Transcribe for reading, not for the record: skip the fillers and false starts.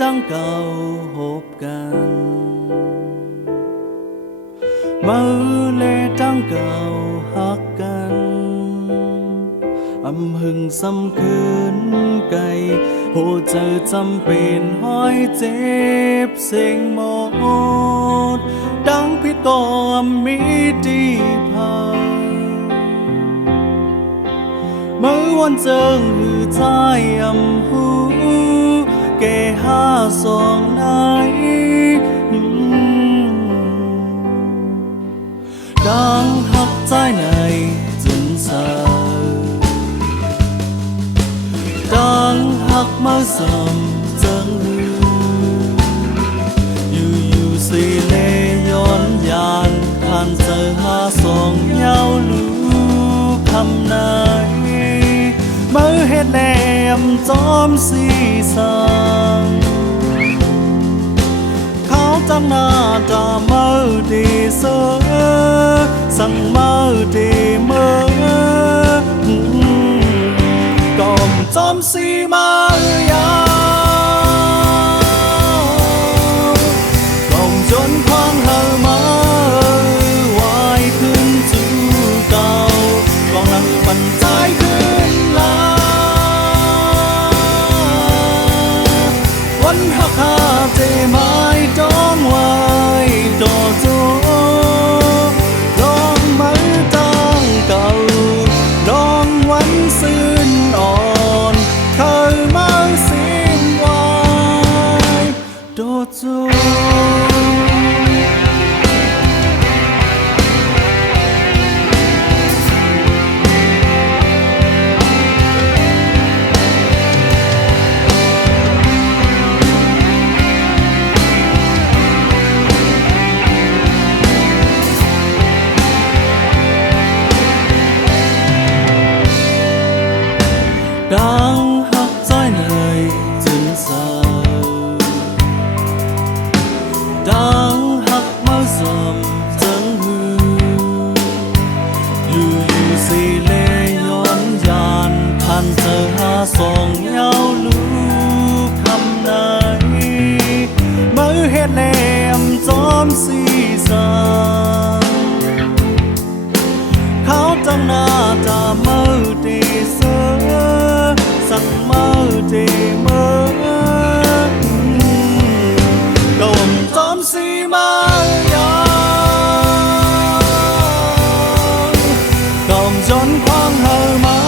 ตั้งเก่าหบกันมือเลตั้งเก่าหักกันอำหึงซ้ำคืนไก่โหเจอจำเป็นห้อยเจ็บเสียงหมดดังพิตอมมีดีพามือวันเจิงหือใจอำหูแก่ห้าสองไหนดังหักใจในจุนสาดังหักมาสมเจิงหืออยู่สิเลย้อนยานผ่านเจอห้าสองเย้าลูคำไหนมือเฮ็ดแหลมจอมสีสังเขาจังหน้าตามือดีเสือสั่งมือดีมือกอมจอมสีมือยาวกอมจนพองเฮามือวายขึ้นจูเก่ากองหลังปันใจขึ้นลาวันหักหาเจไม้จ้องไว้ดอโจลองมือตั้งเก่าลองวันซื่นอ่อนเคยมาสิ้นวายดอโจดังหักใจในจึงสาวดังหักมาสมจังหืออยู่สิเลย้อนยานผ่านเจอหาสองเย้าลูกคำไหนมือเฮ็ดแหลมจอมสีสังเขาจังหน้าตามือดีเสือสั่งมือดีมือกอมจอมสีมายาวกอมจนควางเฮามา